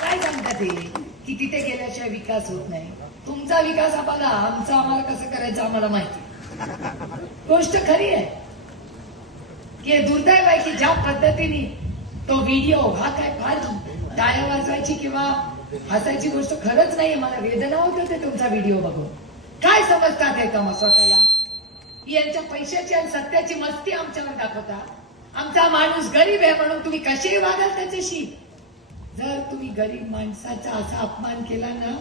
काय सांगता ते? की तिथे गेल्याशिवाय विकास होत नाही. तुमचा विकास आम्हाला आमचा आम्हाला कसं करायचं आम्हाला माहिती. गोष्ट खरी आहे. की दुर्दैव आहे की ज्या पद्धतीने तो व्हिडिओ हा काय फार टाळ्या वाजवायची किंवा हसायची गोष्ट खरंच नाही मला वेदना होत होते तुमचा व्हिडिओ बघून. काय समजतात आहे का स्वतःला यांच्या पैशाची आणि सत्याची मस्ती आमच्यावर दाखवता. आमचा माणूस गरीब आहे म्हणून तुम्ही कसेही वागाल त्याच्याशी. जर तुम्ही गरीब माणसाचा असा अपमान केला ना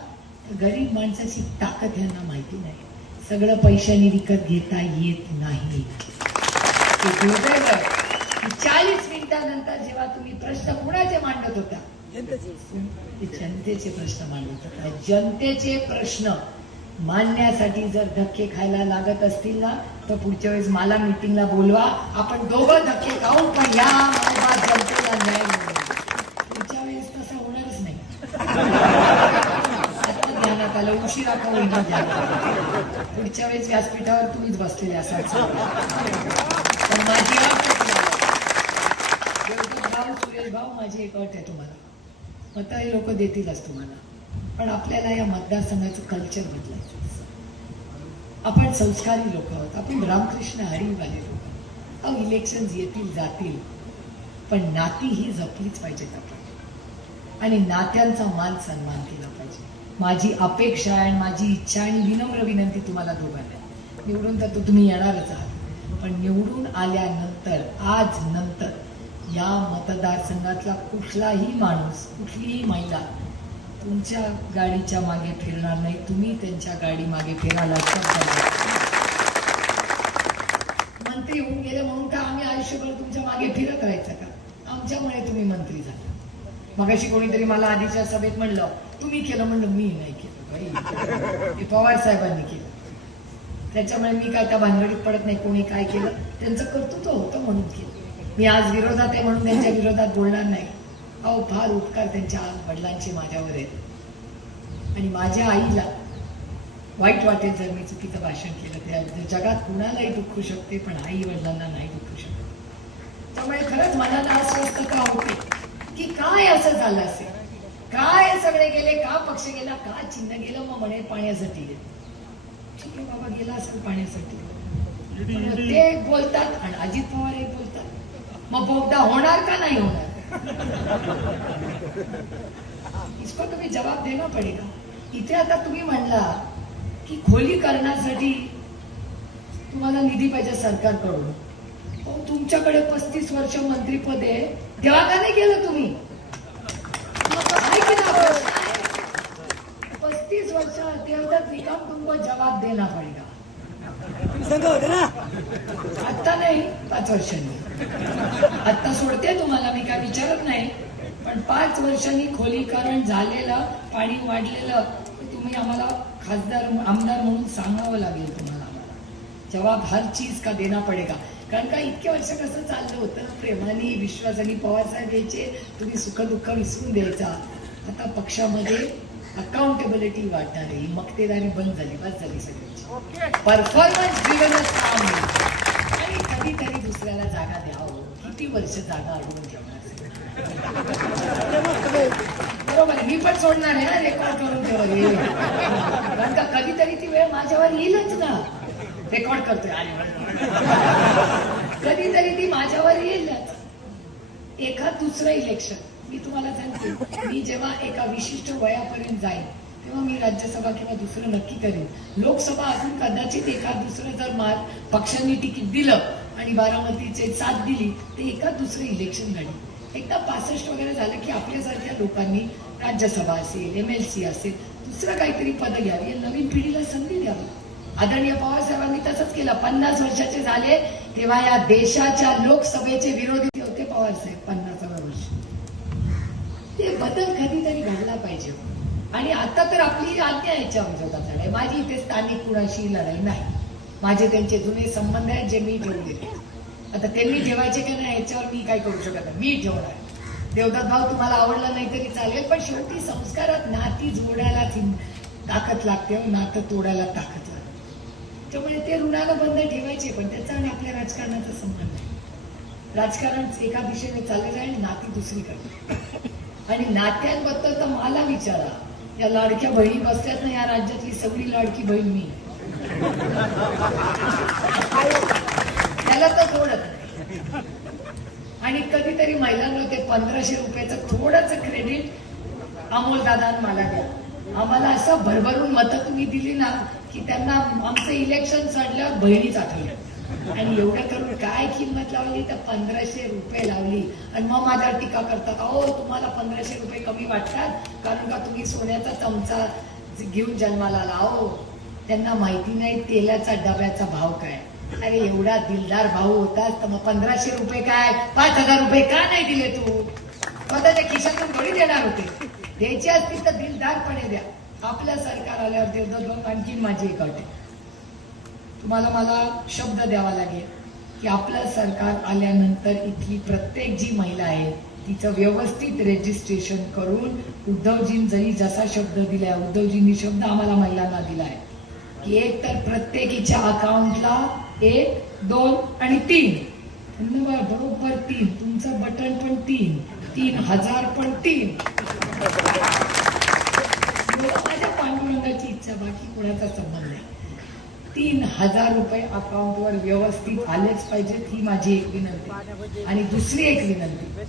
तर गरीब माणसाची ताकद यांना माहिती नाही. सगळं पैशाने विकत घेता येत नाही. चाळीस मिनिटानंतर जेव्हा तुम्ही प्रश्न कुणाचे मांडत होता? जनतेचे प्रश्न मांडत होता. जनतेचे प्रश्न. मांडण्यासाठी जर धक्के खायला लागत असतील ना तर पुढच्या वेळेस मला मीटिंगला बोलवा. आपण दोघं धक्के खाऊ पण या जनतेला न्याय पुढच्या वेळेस तसं होणारच नाही. आता ध्यानात आलं उशिरा का होईना पुढच्या वेळेस व्यासपीठावर तुम्हीच बसलेले असाल. पण माझी अट भाऊ सुरेश भाऊ माझी एक अट आहे तुम्हाला. मग हे लोक देतीलच तुम्हाला. पण आपल्याला या मतदारसंघाचं कल्चर बदलायचं आपण संस्कारी लोक आहोत. आपण रामकृष्ण हरीवाले लोक अहो इलेक्शन येतील जातील. पण नाती ही जपलीच पाहिजेत आपण. आणि नात्यांचा मान सन्मान केला पाहिजे. माझी अपेक्षा आणि माझी इच्छा आणि विनम्र विनंती तुम्हाला दोघांना निवडून तर तो तुम्ही येणारच आहात. पण निवडून आल्यानंतर आज नंतर या मतदारसंघातला कुठलाही माणूस कुठलीही महिला तुमच्या गाडीच्या मागे फिरणार नाही तुम्ही त्यांच्या गाडी मागे फिरायला मंत्री होऊन गेले म्हणून का आम्ही आयुष्यभर तुमच्या मागे फिरत राहायचं का? आमच्यामुळे तुम्ही मंत्री झाला. मगाशी कोणीतरी मला आधीच्या सभेत म्हणलं तुम्ही केलं म्हणलं मी नाही केलं हे पवार साहेबांनी केलं. त्याच्यामुळे मी काय त्या भानगडीत पडत नाही कोणी काय केलं? त्यांचं कर्तृत्व होतं म्हणून केलं. मी आज विरोधात आहे म्हणून त्यांच्या विरोधात बोलणार नाही. अहो फार उपकार त्यांच्या वडिलांचे माझ्यावर आहेत. आणि माझ्या आईला वाईट वाटेल जर मी चुकीचं भाषण केलं त्या जगात कुणालाही दुखू शकते पण आई वडिलांना नाही दुखू शकते. त्यामुळे खरंच मनाला अस्वस्थता होते? की काय असं झालं असेल? काय सगळे गेले का पक्ष गेला का चिन्ह गेलं मग म्हणे पाण्यासाठी गेलं? ठीक आहे बाबा गेला असेल पाण्यासाठी. ते बोलतात आणि अजित पवार हे बोलतात. मग बोगदा होणार का नाही होणार? इसको तुम्ही जवाब देना पडेगा. इथे आता तुम्ही म्हणला की खोलीकरणासाठी तुम्हाला निधी पाहिजे सरकारकडून. तुमच्याकडे पस्तीस वर्ष मंत्रीपद आहे. तेव्हा का नाही केलं तुम्ही? पस्तीस वर्ष देवदत्त निकम तुमको जवाब देना पडेगा. आत्ता नाही पाच वर्षांनी. आत्ता सोडते तुम्हाला मी काय विचारत नाही. पण पाच वर्षांनी खोलीकरण झालेलं पाणी वाढलेलं तुम्ही आम्हाला खासदार आमदार म्हणून सांगावं लागेल तुम्हाला. आम्हाला जवाब हर चीज का देना पडेगा. कारण का इतके वर्ष कसं चाललं होतं? प्रेमाने विश्वासाने पवारसाहेब यायचे तुम्ही सुख दुःख विसरून द्यायचा. आता पक्षामध्ये अकाउंटेबिलिटी वाढणार आहे. ही मक्तेदारी बंद झाली बस झाली सगळ्यांची. परफॉर्मन्स ड्रिव्हनच काम कधीतरी दुसऱ्याला जागा द्यावं. किती वर्ष जागा अडवून ठेवणार? बरोबर मी पण सोडणार आहे ना रेकॉर्ड करून ठेवली कारण का कधीतरी ती वेळ माझ्यावर येईलच ना. रेकॉर्ड करतोय. आणि कधीतरी ती माझ्यावर येईलच. एखाद दुसरं इलेक्शन मी तुम्हाला सांगते. मी जेव्हा एका विशिष्ट वयापर्यंत जाईल तेव्हा मी राज्यसभा किंवा दुसरं नक्की करेन. लोकसभा अजून कदाचित एखाद दुसरं जर मार पक्षांनी तिकीट दिलं आणि बारामतीचे साथ दिली ते एका दुसरं इलेक्शन घडेल. एकदा पासष्ट वगैरे झालं की आपल्यासारख्या लोकांनी राज्यसभा असेल एम एल सी असेल दुसरं काहीतरी पद घ्यावी नवीन पिढीला संधी द्यावी. आदरणीय पवारसाहेबांनी तसंच केलं. पन्नास वर्षाचे झाले तेव्हा या देशाच्या लोकसभेचे विरोधी होते पवारसाहेब पन्नासाव्या वर्ष. ते बदल कधीतरी घडला पाहिजे. आणि आता तर आपली आज्ञा याच्या विरोधात आहे माझी इथे स्थानिक कुणाशी लढाई नाही. माझे त्यांचे जुने संबंध आहेत जे मी ठेवले आता त्यांनी ठेवायचे की नाही याच्यावर मी काय करू शकत नाही. मी ठेवणार. देवदत्त भाऊ तुम्हाला आवडला नाही तरी चालेल पण शेवटी संस्कारात नाती जोडायला ताकद लागते हो. नातं तोडायला ताकद लागते. त्यामुळे ते ऋणाला बंद ठेवायचे पण त्याचा आणि आपल्या राजकारणाचा संबंध आहे. राजकारण एका दिशेने चाललेलं आहे आणि नाती दुसरीकडे. आणि नात्यांबद्दल तर मला विचारा. या लाडक्या बहिणी बसल्यात ना या राज्यातली सगळी लाडकी बहीण मी. त्याला तर थोडं. आणि कधीतरी महिलांना ते पंधराशे रुपयाचं थोडंच क्रेडिट अमोल दादा मला द्या. आम्हाला असं भरभरून मतं तुम्ही दिली ना की त्यांना आमचं इलेक्शन चढल्यावर बहिणीच आठवल्या आणि एवढं करून काय किंमत लावली? तर पंधराशे रुपये लावली. आणि मग माझ्यावर टीका करतात अहो तुम्हाला पंधराशे रुपये कमी वाटतात? कारण का तुम्ही सोन्याचा चमचा घेऊन जन्माला आला? अहो त्यांना माहिती नाही तेलाचा डब्याचा भाव काय. अरे एवढा दिलदार भाऊ होतास तर मग पंधराशे रुपये काय? पाच हजार रुपये का नाही दिले तू? स्वतःच्या खिशातून थोडी देणार होते. द्यायचे असतील तर दिलदारपणे द्या. आपल्या सरकार आल्यावर देवदत्त आणखी माझी एक आहे तुम्हाला मला शब्द द्यावा लागेल की आपलं सरकार आल्यानंतर इथली प्रत्येक जी महिला आहे तिचं व्यवस्थित रेजिस्ट्रेशन करून उद्धवजींनी जसा शब्द दिलाय उद्धवजींनी शब्द आम्हाला महिलांना दिलाय. की एक तर प्रत्येकीच्या अकाउंटला एक दोन आणि तीन. धन्यवाद बरोबर तीन. तुमचं बटन पण तीन. तीन हजार पण तीन. माझ्या पांडुरंगाची इच्छा बाकी कोणाचा संबंध नाही. तीन हजार रुपये अकाउंटवर व्यवस्थित आलेच पाहिजेत ही माझी एक विनंती. आणि दुसरी एक विनंती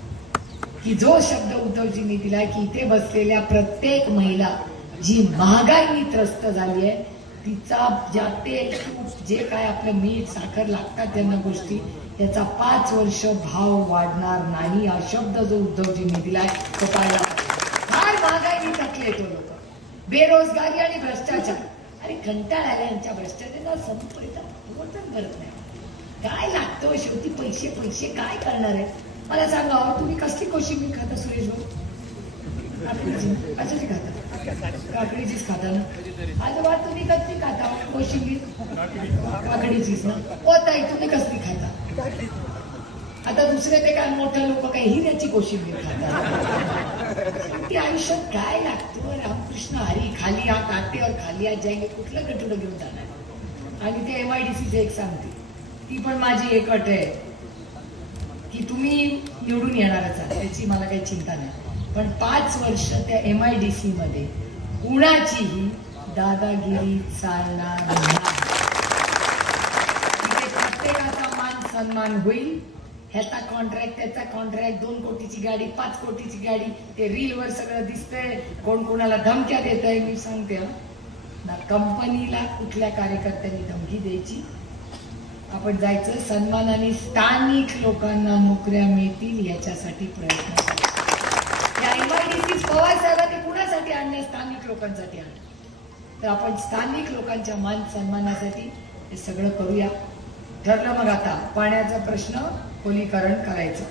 की जो शब्द उद्धवजींनी दिला की इथे बसलेल्या प्रत्येक महिला जी महागाईनी त्रस्त झाली आहे तिचा ज्या तेल जे काय आपलं मीठ साखर लागतात त्यांना गोष्टी त्याचा पाच वर्ष भाव वाढणार नाही हा शब्द जो उद्धवजींनी दिलाय तो पाहिला फार महागाईनी थकले तो लोक. बेरोजगारी आणि भ्रष्टाचार. अरे कंटाळ आला यांच्या भ्रष्टाचाराला संपर्कात प्रवर्तन करत नाही. काय लागतं शेवटी पैसे पैसे काय करणार आहे? मला सांगा हो, तुम्ही कसली कोशिंबीर खाता सुरेश भाऊ? काकडीची. कशाची खाता? काकडीचीच खाता ना? आजोबा तुम्ही कसली खाता हो, कोशिंबीर? काकडीचीच ना? ओ ताई तुम्ही कसली खाता? आता दुसरे ते काय मोठे लोक काय हिऱ्याची कोशिंबीर खातात. ती आयुष्यात काय लागतं? रामकृष्ण हरी खाली हा काटेवर खाली हा जायगे कुठलं कटुडं घेऊन जाणार? आणि ते एम आय डी सीचे एक सांगते ती पण माझी एक अट आहे की तुम्ही निवडून येणारच आहात त्याची मला काही चिंता नाही. पण पाच वर्ष त्या एम आय डी सी मध्ये कुणाचीही दादागिरी चालणार नाही. प्रत्येकाचा मान सन्मान होईल. ह्याचा कॉन्ट्रॅक्ट त्याचा कॉन्ट्रॅक्ट दोन कोटीची गाडी पाच कोटीची गाडी ते रीलवर सगळं दिसतंय. कोण कोणाला धमक्या देत आहे मी सांगते ना कंपनीला कुठल्या कार्यकर्त्यांनी धमकी द्यायची? आपण जायचं सन्मानाने स्थानिक लोकांना नोकऱ्या मिळतील याच्यासाठी प्रयत्न करायचे. या एमआयडीसी पवार साहेबांनी कुणासाठी आणले स्थानिक लोकांसाठी आणलं तर आपण स्थानिक लोकांच्या मान सन्मानासाठी हे सगळं करूया. ठरलं मग आता. पाण्याचा प्रश्न खोलीकरण करायचं.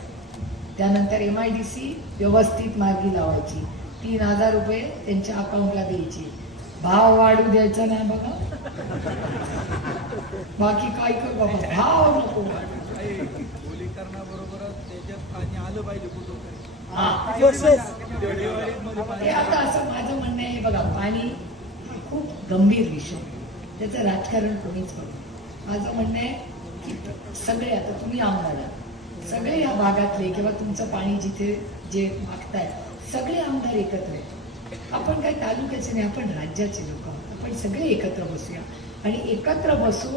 त्यानंतर एम आय डी सी व्यवस्थित मार्गी लावायची. तीन हजार रुपये त्यांच्या अकाउंटला द्यायची. भाव वाढू द्यायचा नाही बघा. बाकी काय कर बाबा भाव नको. आता असं माझं म्हणणं आहे बघा पाणी खूप गंभीर विषय त्याचं राजकारण कोणीच करू माझं म्हणणं आहे सगळे आता तुम्ही आमदार आहात सगळे या भागातले किंवा तुमचं पाणी जिथे जे मागताय सगळे आमदार एकत्र आहेत. आपण काय तालुक्याचे नाही आपण राज्याचे लोक आहोत. आपण सगळे एकत्र बसूया. आणि एकत्र बसून